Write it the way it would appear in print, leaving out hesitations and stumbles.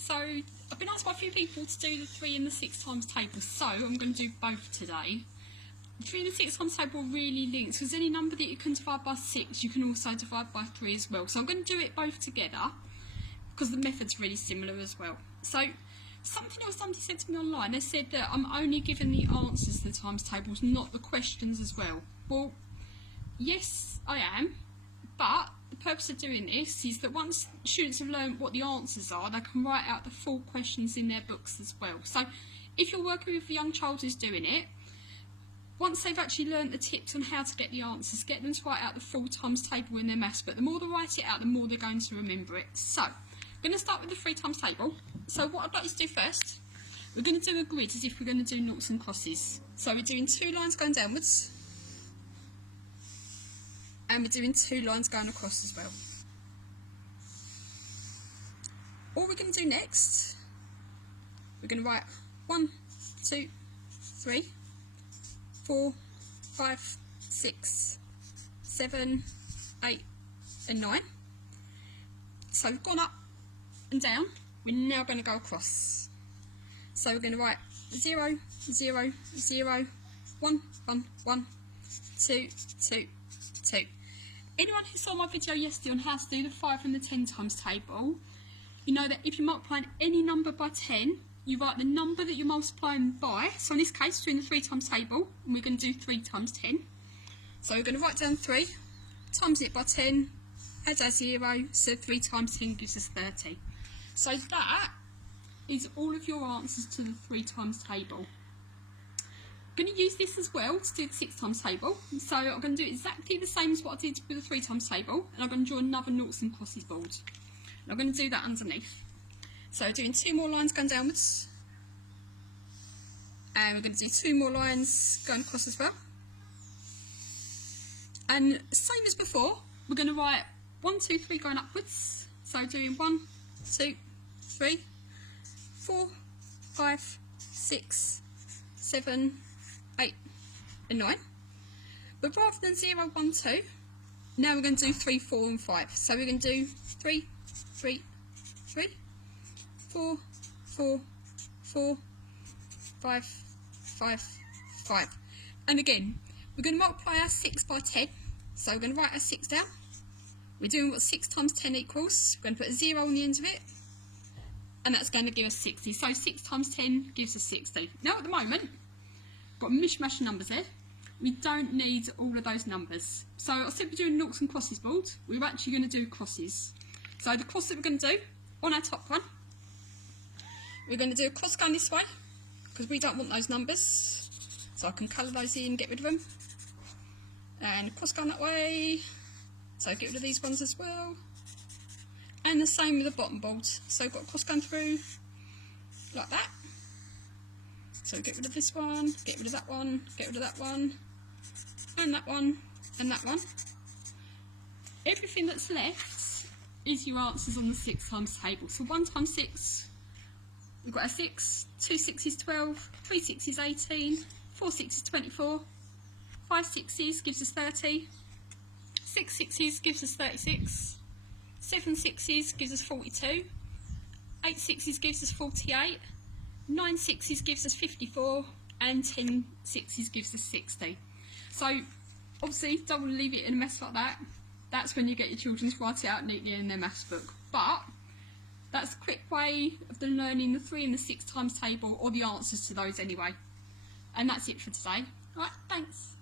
So I've been asked by a few people to do the 3 and the 6 times table, so I'm going to do both today. The 3 and the 6 times table are really linked, because any number that you can divide by 6 you can also divide by 3 as well. So I'm going to do it both together because the method's really similar as well. So something else somebody said to me online, they said that I'm only giving the answers to the times tables, not the questions as well. Well, yes I am, but the purpose of doing this is that once students have learned what the answers are, they can write out the full questions in their books as well. So if you're working with a young child who's doing it, once they've actually learnt the tips on how to get the answers, get them to write out the full times table in their maths book. The more they write it out, the more they're going to remember it. So I'm going to start with the 3 times table. So what I'd like you to do first, we're going to do a grid as if we're going to do noughts and crosses. So we're doing 2 lines going downwards, and we're doing 2 lines going across as well. All we're going to do next, we're going to write 1, 2, 3, 4, 5, 6, 7, 8 and 9. So we've gone up and down, we're now going to go across. So we're going to write 0, 0, 0, 1, 1, 1, 2, 2, 2. Anyone who saw my video yesterday on how to do the 5 and the 10 times table, you know that if you're multiplying any number by 10, you write the number that you're multiplying by. So in this case, we're doing the 3 times table, and we're going to do 3 times 10. So we're going to write down 3, times it by 10, add a 0, so 3 times 10 gives us 30. So that is all of your answers to the 3 times table. I'm going to use this as well to do the 6 times table. So I'm going to do exactly the same as what I did with the 3 times table, and I'm going to draw another noughts and crosses board. And I'm going to do that underneath. So doing 2 more lines going downwards, and we're going to do 2 more lines going across as well. And same as before, we're going to write 1, 2, 3 going upwards. So doing 1, 2, 3, 4, 5, 6, 7, 8 and 9. But rather than 0, 1, 2, now we're going to do 3, 4 and 5. So we're going to do 3, 3, 3, 4, 4, 4, 5, 5, 5. And again, we're going to multiply our 6 by 10. So we're going to write our 6 down. We're doing what 6 times 10 equals. We're going to put a 0 on the end of it, and that's going to give us 60. So 6 times 10 gives us 60. Now at the moment, we've got a mishmash of numbers here. We don't need all of those numbers. So I said we're doing noughts and crosses board. We're actually going to do crosses. So the cross that we're going to do on our top one, we're going to do a cross going this way, because we don't want those numbers. So I can colour those in and get rid of them. And a cross going that way, so get rid of these ones as well. And the same with the bottom board. So we've got a cross going through like that. So get rid of this one, get rid of that one, get rid of that one, and that one, and that one. Everything that's left is your answers on the 6 times table. So 1 times 6, we've got a 6, 2 6s 12, 3 6s 18, 4 6s 24, 5 6s gives us 30, 6 6s gives us 36, 7 6s gives us 42, 8 6s gives us 48, 9 6s gives us 54, and 10 6s gives us 60. So obviously don't want to leave it in a mess like that. That's when you get your children to write it out neatly in their maths book. But that's a quick way of them learning the 3 and the 6 times table, or the answers to those anyway. And that's it for today. Alright, thanks.